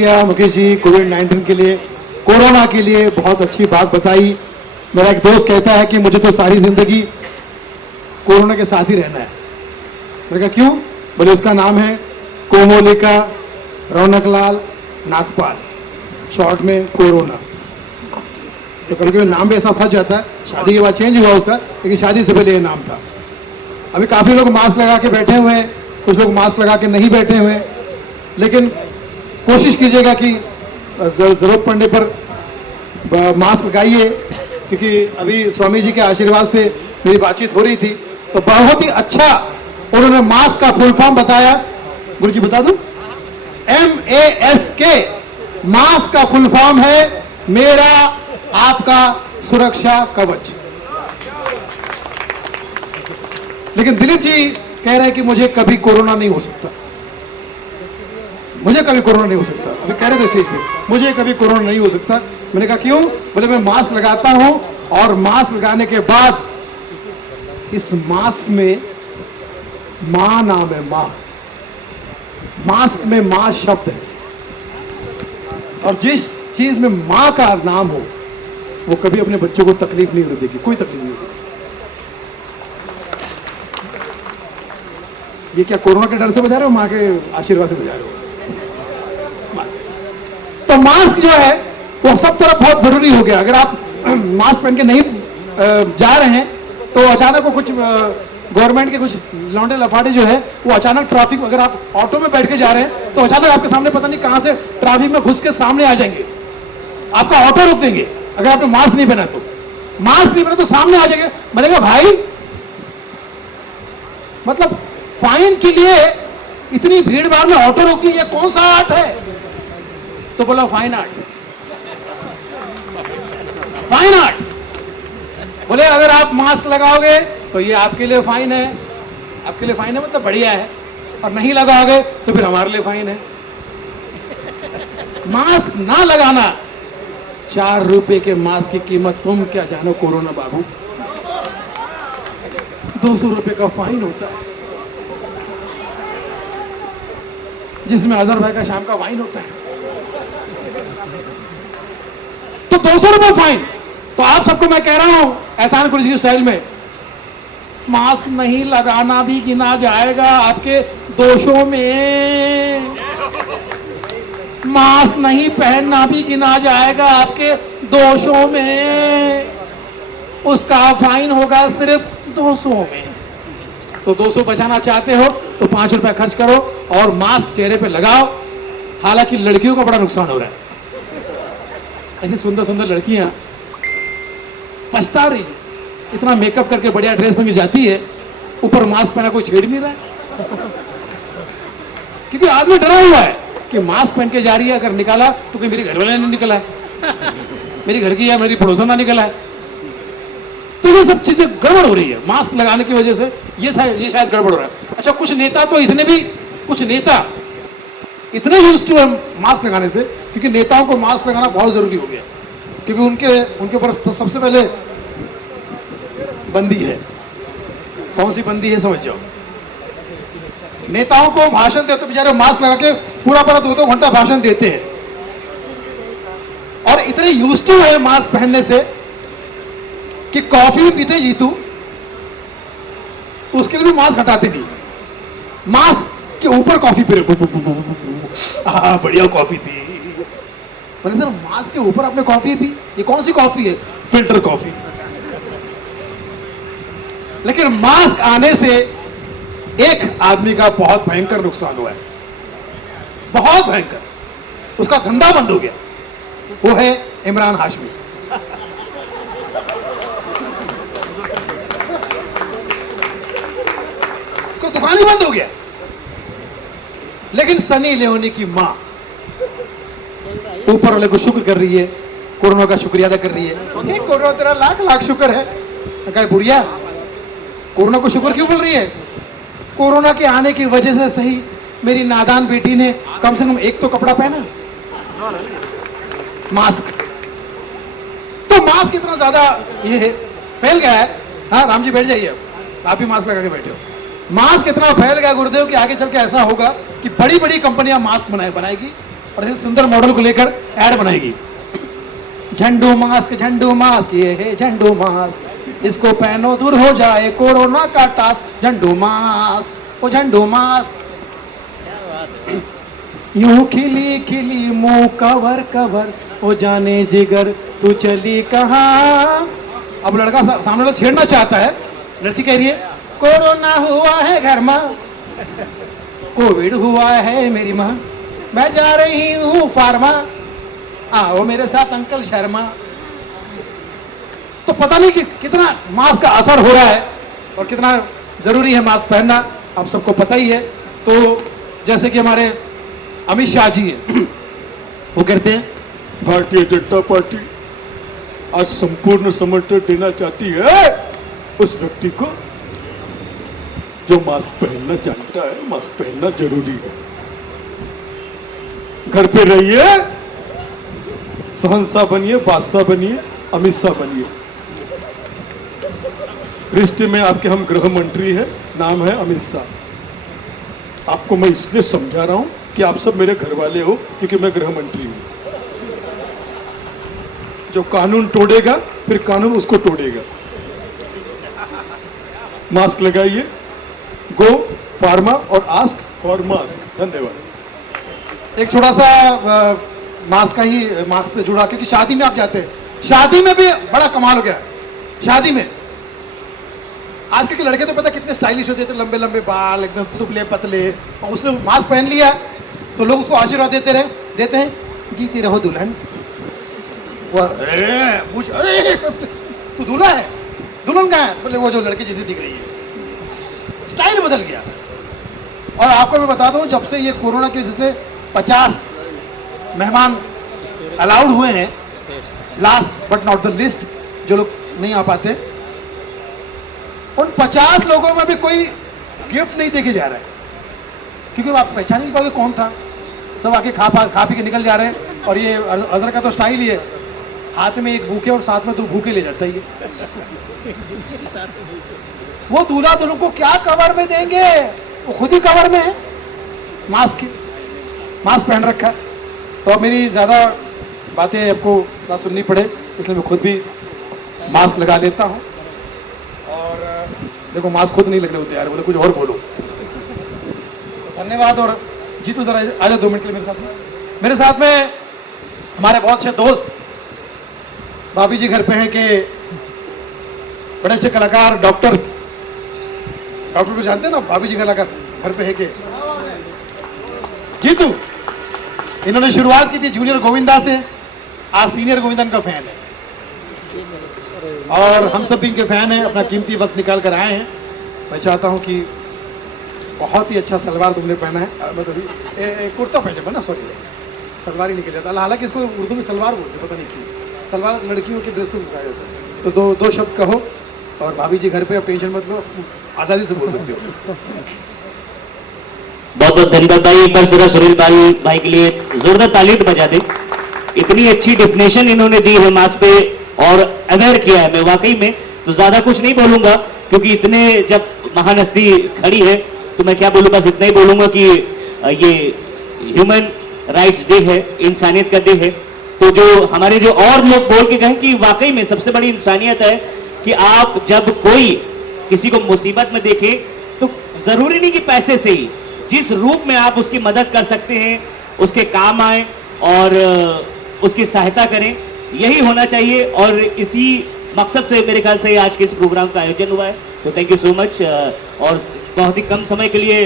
मुकेश जी कोविड-19 के लिए, कोरोना के लिए बहुत अच्छी बात बताई। मेरा एक दोस्त कहता है कि मुझे तो सारी जिंदगी कोरोना के साथ ही रहना है। मैंने कहा क्यों? बोले उसका नाम है कोमोलिका रौनकलाल नागपाल, शॉर्ट में कोरोना। तो कभी कभी नाम भी ऐसा फंस जाता है। शादी के बाद चेंज हुआ उसका, लेकिन शादी से पहले ये नाम था। अभी काफ़ी लोग मास्क लगा के बैठे हुए हैं, कुछ लोग मास्क लगा के नहीं बैठे हुए हैं, लेकिन कोशिश कीजिएगा कि ज़रूरत पड़ने पर मास्क लगाइए, क्योंकि अभी स्वामी जी के आशीर्वाद से मेरी बातचीत हो रही थी तो बहुत ही अच्छा उन्होंने मास्क का फुल फॉर्म बताया। गुरु जी बता दूं? MASK, मास्क का फुल फॉर्म है मेरा आपका सुरक्षा कवच। लेकिन दिलीप जी कह रहे हैं कि मुझे कभी कोरोना नहीं हो सकता, मुझे कभी कोरोना नहीं हो सकता। अभी कह रहे थे स्टेज पे, मुझे कभी कोरोना नहीं हो सकता। मैंने कहा क्यों? बोले मैं मास्क लगाता हूं और मास्क लगाने के बाद इस मास्क में मां नाम है, मां। मास्क में मां शब्द है, और जिस चीज में मां का नाम हो वो कभी अपने बच्चों को तकलीफ नहीं होने देगी, कोई तकलीफ नहीं होगी। ये क्या कोरोना के डर से बजा रहे हो, मां के आशीर्वाद से बजा रहे हो? तो मास्क जो है वो सब तरफ बहुत जरूरी हो गया। अगर आप मास्क पहन के नहीं जा रहे हैं तो अचानक को कुछ गवर्नमेंट के कुछ लौंडे लफाड़े जो है वो अचानक ट्रैफिक, अगर आप ऑटो में बैठ के जा रहे हैं तो अचानक आपके सामने पता नहीं कहां से ट्रैफिक में घुस के सामने आ जाएंगे, आपका ऑटो रोक देंगे। अगर आपने मास्क नहीं पहना तो, मास्क नहीं पहना तो सामने आ जाएंगे। मैंने कहा भाई, मतलब फाइन के लिए इतनी भीड़ भाड़ में ऑटो रोकी, ये कौन सा आर्ट है? तो बोला फाइन आर्ट, फाइन आर्ट। बोले अगर आप मास्क लगाओगे तो ये आपके लिए फाइन है, आपके लिए फाइन है मतलब बढ़िया है, और नहीं लगाओगे तो फिर हमारे लिए फाइन है। मास्क ना लगाना, 4 रुपए के मास्क की कीमत तुम क्या जानो कोरोना बाबू, 200 रुपए का फाइन होता है, जिसमें अजहर भाई का शाम का वाइन होता है। तो 200 रुपए फाइन। तो आप सबको मैं कह रहा हूं एहसान कुरैशी की स्टाइल में, मास्क नहीं लगाना भी गिना जाएगा आपके दोषों में, मास्क नहीं पहनना भी गिना जाएगा आपके दोषों में, उसका फाइन होगा सिर्फ 200 में। तो 200 बचाना चाहते हो तो 5 रुपए खर्च करो और मास्क चेहरे पे लगाओ। हालांकि लड़कियों का बड़ा नुकसान हो रहा है, ऐसी सुंदर सुंदर लड़कियां पछता रही है, इतना मेकअप करके बढ़िया ड्रेस पहन के जाती है, ऊपर मास्क पहना कोई छेड़ नहीं रहा है। क्योंकि आदमी डरा हुआ है कि मास्क पहन के जा रही है, अगर निकाला तो कोई मेरे घर वाले ने निकला है, मेरी घर की या मेरी पड़ोसन ना निकला है। तो ये सब चीजें गड़बड़ हो रही है मास्क लगाने की वजह से, ये शायद गड़बड़ हो रहा है। अच्छा, कुछ नेता तो कुछ नेता इतने यूज्ड टू है मास्क लगाने से, क्योंकि नेताओं को मास्क लगाना बहुत जरूरी हो गया, क्योंकि उनके ऊपर सबसे पहले बंदी है। कौन सी बंदी है समझ जाओ। नेताओं को भाषण देते बेचारे मास्क लगा के पूरा 2-2 घंटा भाषण देते हैं, और इतने यूज्ड टू है मास्क पहनने से कि कॉफी पीते जीतू तो उसके लिए भी मास्क हटाते नहीं, मास्क के ऊपर कॉफी पी रहे, बढ़िया कॉफी थी। मैंने सर मास्क के ऊपर आपने कॉफी पी, ये कौन सी कॉफी है? Filter coffee. लेकिन मास्क आने से एक आदमी का बहुत भयंकर नुकसान हुआ है, बहुत भयंकर। उसका धंधा बंद हो गया, वो है इमरान हाशमी। उसका दुकान ही बंद हो गया। लेकिन सनी लियोनी की मां ऊपर वाले को शुक्र कर रही है, कोरोना का शुक्रिया अदा कर रही है। कोरोना तेरा लाख लाख शुक्र है। कहा बुढ़िया, कोरोना को शुक्र क्यों बोल रही है? कोरोना के आने की वजह से सही मेरी नादान बेटी ने कम से कम एक तो कपड़ा पहना, मास्क। तो मास्क इतना ज्यादा ये फैल गया है। हाँ राम जी बैठ जाइए, आप भी मास्क लगा के बैठे हो। मास्क इतना फैल गया गुरुदेव कि आगे चल के ऐसा होगा कि बड़ी बड़ी कंपनियां मास्क बनाएगी और ऐसे सुंदर मॉडल को लेकर ऐड बनाएगी। झंडू मास्क ये है झंडू मास्क, इसको पहनो दूर हो जाए कोरोना का टास्क। झंडू मास्क, ओ झंडू मास्क, यूं खिली खिली मुंह कवर कवर, ओ जाने जिगर तू चली कहाँ। अब लड़का सामने वाला छेड़ना चाहता है, लड़की कह रही है कोरोना हुआ है घर में, कोविड हुआ है मेरी माँ, मैं जा रही हूँ फार्मा, आओ मेरे साथ अंकल शर्मा। तो पता नहीं कि कितना मास्क का असर हो रहा है और कितना जरूरी है मास्क पहनना, आप सबको पता ही है। तो जैसे कि हमारे अमित शाह जी है, वो कहते हैं भारतीय जनता पार्टी आज संपूर्ण समर्थन देना चाहती है उस व्यक्ति को जो मास्क पहनना जानता है। मास्क पहनना जरूरी है। घर पे रहिए, सहनशाह बनिए, बादशाह बनिए, अमित शाह बनिए। रिश्ते में आपके हम गृह मंत्री है, नाम है अमित शाह। आपको मैं इसलिए समझा रहा हूं कि आप सब मेरे घर वाले हो, क्योंकि मैं गृह मंत्री हूं। जो कानून तोड़ेगा फिर कानून उसको तोड़ेगा। मास्क लगाइए, गो फार्मा और आस्क फॉर मास्क। धन्यवाद। एक छोटा सा मास्क का ही मास्क से जुड़ा, क्योंकि शादी में आप जाते हैं, शादी में भी बड़ा कमाल हो गया है। शादी में आजकल के लड़के तो पता कितने स्टाइलिश होते थे, लंबे लंबे बाल एकदम दुबले पतले, और उसने मास्क पहन लिया तो लोग उसको आशीर्वाद देते हैं जीती रहो दुल्हन। अरे तू दूल्हा है, दुल्हन कहाँ है? बोले वो जो लड़की जैसी दिख रही है। स्टाइल बदल गया। और आपको मैं बता दूं, जब से ये कोरोना की वजह से 50 मेहमान अलाउड हुए हैं, last but not the list, जो लोग नहीं आ पाते, उन 50 लोगों में भी कोई गिफ्ट नहीं देके जा रहा है, क्योंकि आप पहचान नहीं पाओगे कौन था। सब आके खा पी के निकल जा रहे हैं। और ये अजहर का तो स्टाइल ही है, हाथ में एक भूखे और साथ में 2 भूखे ले जाता है ये। वो दूल्हा दुल्हन को क्या कवर में देंगे, वो खुद ही कवर में है, मास्क पहन रखा है। तो मेरी ज़्यादा बातें आपको ना सुननी पड़े, इसलिए मैं खुद भी मास्क लगा लेता हूँ। और देखो मास्क खुद नहीं लगने होते यार, बोले कुछ और बोलो। धन्यवाद। और जीतू जरा आ जाओ 2 मिनट के लिए मेरे साथ में हमारे बहुत से दोस्त भाभी जी घर पे हैं, कि बड़े से कलाकार डॉक्टर को जानते हैं ना, भाभी जी कलाकार घर पे है के जीतू। इन्होंने शुरुआत की थी जूनियर गोविंदा से, आज सीनियर गोविंदा का फैन है और हम सब भी इनके फैन हैं। अपना कीमती वक्त निकाल कर आए हैं। मैं चाहता हूं कि बहुत ही अच्छा सलवार तुमने पहना है, मतलब कुर्ता पहने ना, सॉरी सलवार ही निकल जाता है। हालांकि इसको उर्दू में सलवार बोलते, पता नहीं क्यों सलवार लड़कियों की ड्रेस को कहा जाता है। तो दो शब्द कहो और भाभी जी घर पे, अब टेंशन मत लो, आज़ादी से बोल सकते हो। बहुत बहुत धन्यवाद भाई। एक बार जरा सुनील भाई के लिए जोरदार ताली बजा दे। इतनी अच्छी डेफिनेशन इन्होंने दी है मास्क पे और अवेयर किया है। मैं वाकई में तो ज्यादा कुछ नहीं बोलूंगा, क्योंकि इतने जब महान हस्ती खड़ी है तो मैं क्या बोलूँ, बस इतना ही बोलूंगा कि ये ह्यूमन राइट्स डे है, इंसानियत का डे है। तो जो हमारे जो और लोग बोल के कहें कि वाकई में सबसे बड़ी इंसानियत है कि आप जब कोई किसी को मुसीबत में देखें तो जरूरी नहीं कि पैसे से ही, जिस रूप में आप उसकी मदद कर सकते हैं, उसके काम आए और उसकी सहायता करें, यही होना चाहिए। और इसी मकसद से मेरे ख्याल से आज के इस प्रोग्राम का आयोजन हुआ है। तो थैंक यू सो मच। और बहुत ही कम समय के लिए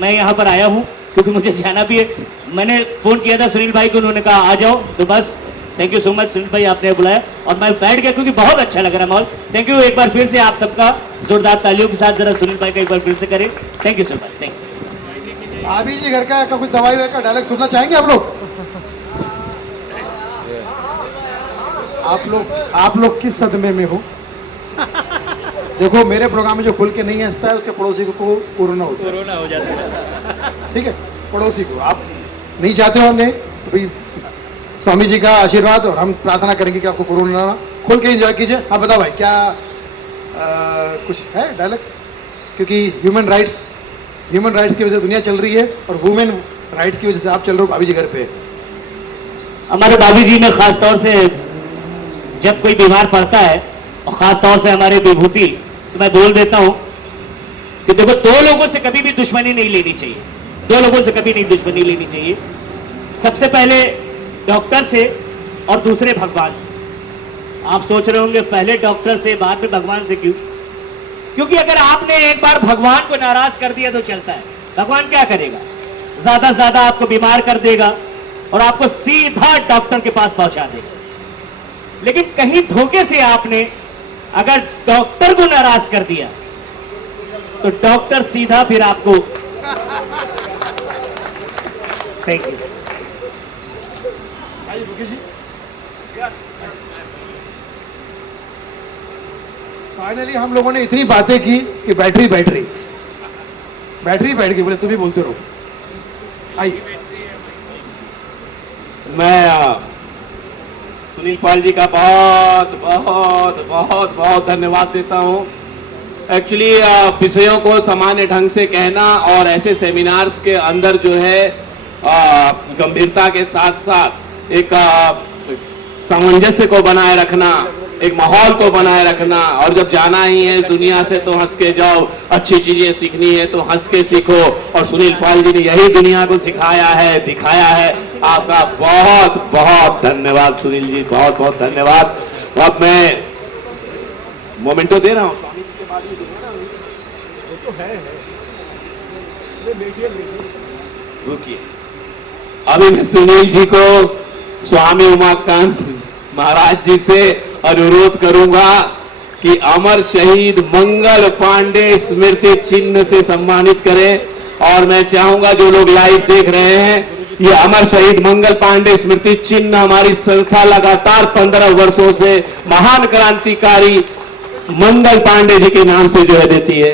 मैं यहाँ पर आया हूँ, क्योंकि मुझे जाना भी है। मैंने फ़ोन किया था सुनील भाई को, उन्होंने कहा आ जाओ, तो बस thank you so much Sunil भाई, आपने बुलाया और मैं बैठ गया क्योंकि बहुत अच्छा लग रहा माहौल। Thank you. एक बार फिर से आप सबका जोरदार तालियों के साथ जरा सुनील भाई का एक बार फिर से करें। Thank you so much. Thank you. भाभी जी घर का कुछ दवाई का डायलॉग सुनना चाहेंगे आप लोग किस सदमे में हो? देखो मेरे प्रोग्राम में जो खुल के नहीं हंसता है उसके पड़ोसी को कोरोना हो जाता है। ठीक है, पड़ोसी को आप नहीं चाहते हो हमने, तो भाई स्वामी जी का आशीर्वाद और हम प्रार्थना करेंगे कि आपको कोरोना ना, खुल के एंजॉय कीजिए। हाँ बताओ भाई, क्या कुछ है डायलॉग? क्योंकि ह्यूमन राइट्स की वजह से दुनिया चल रही है और वुमेन राइट्स की वजह से आप चल रहे हो भाभी जी घर पे। हमारे भाभी जी में खास तौर से जब कोई बीमार पड़ता है और खास तौर से हमारे विभूति, तो मैं बोल देता हूं कि देखो, दो लोगों से कभी भी दुश्मनी नहीं लेनी चाहिए, दो लोगों से कभी नहीं दुश्मनी लेनी चाहिए। सबसे पहले डॉक्टर से और दूसरे भगवान से। आप सोच रहे होंगे पहले डॉक्टर से बाद में भगवान से, क्यों? क्योंकि अगर आपने एक बार भगवान को नाराज कर दिया तो चलता है, भगवान क्या करेगा? ज्यादा से ज्यादा आपको बीमार कर देगा और आपको सीधा डॉक्टर के पास पहुंचा देगा। लेकिन कहीं धोखे से आपने अगर डॉक्टर को नाराज कर दिया तो डॉक्टर सीधा फिर आपको, थैंक यू। फाइनली हम लोगों ने इतनी बातें की कि बैटरी बैठ गई, बोले तुम ही बोलते रहो। आइए। मैं सुनील पाल जी का बहुत बहुत बहुत बहुत धन्यवाद देता हूं। एक्चुअली विषयों को सामान्य ढंग से कहना और ऐसे सेमिनार्स के अंदर जो है गंभीरता के साथ साथ एक सामंजस्य को बनाए रखना, एक माहौल को बनाए रखना, और जब जाना ही है दुनिया से तो हंस के जाओ, अच्छी चीजें सीखनी है तो हंस के सीखो, और सुनील पाल जी ने यही दुनिया को सिखाया है, दिखाया है। आपका बहुत बहुत धन्यवाद सुनील जी, बहुत बहुत धन्यवाद। अब मैं मोमेंटो दे रहा हूँ। रुकिए, अभी मैं सुनील जी को स्वामी उमाकांत महाराज जी से अनुरोध करूंगा कि अमर शहीद मंगल पांडे स्मृति चिन्ह से सम्मानित करें। और मैं चाहूंगा जो लोग लाइव देख रहे हैं, ये अमर शहीद मंगल पांडे स्मृति चिन्ह हमारी संस्था लगातार 15 वर्षों से महान क्रांतिकारी मंगल पांडे जी के नाम से जो है देती है।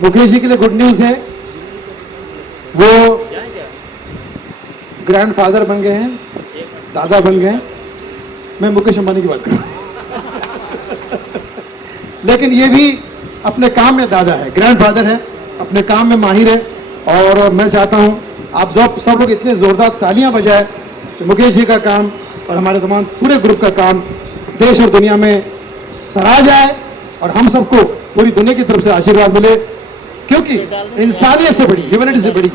मुकेश जी के लिए गुड न्यूज है, वो ग्रैंडफादर बन गए हैं, दादा बन गए हैं। मैं मुकेश अंबानी की बात कर रहा हूं। लेकिन ये भी अपने काम में दादा है, ग्रैंडफादर है, अपने काम में माहिर है। और मैं चाहता हूं आप सब लोग इतने जोरदार तालियां बजाए कि मुकेश जी का काम और हमारे तमाम पूरे ग्रुप का काम देश और दुनिया में सराहा जाए और हम सबको पूरी दुनिया की तरफ से आशीर्वाद मिले। क्योंकि इंसानियत से बड़ी, ह्यूमैनिटी से बड़ी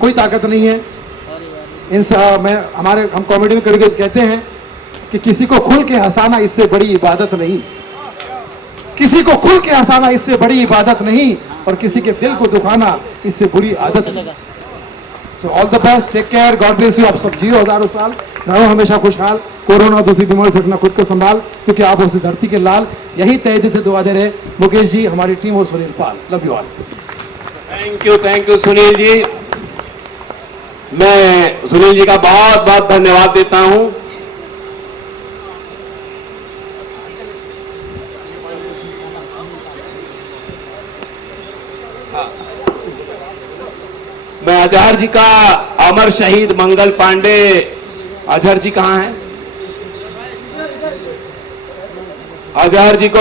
कोई ताकत नहीं है। हम कॉमेडी में करके कहते हैं कि किसी को खुल के हंसाना इससे बड़ी इबादत नहीं, किसी को खुल के हंसाना इससे बड़ी इबादत नहीं, और किसी के दिल को दुखाना इससे बुरी आदत नहीं। So all the best, take care, God bless you. आप सब जियो हजारों साल, रहो हमेशा खुशहाल, कोरोना दूसरी बीमारी से अपना खुद को संभाल, क्योंकि आप उस धरती के लाल। यही तहे दिल से दुआ दे रहे मुकेश जी, हमारी टीम और Sunil Pal. Love you all. Thank you Sunil ji. मैं सुनील जी का बहुत बहुत धन्यवाद देता हूं। मैं अजहर जी का, अमर शहीद मंगल पांडे, अजहर जी कहाँ हैं? अजहर जी को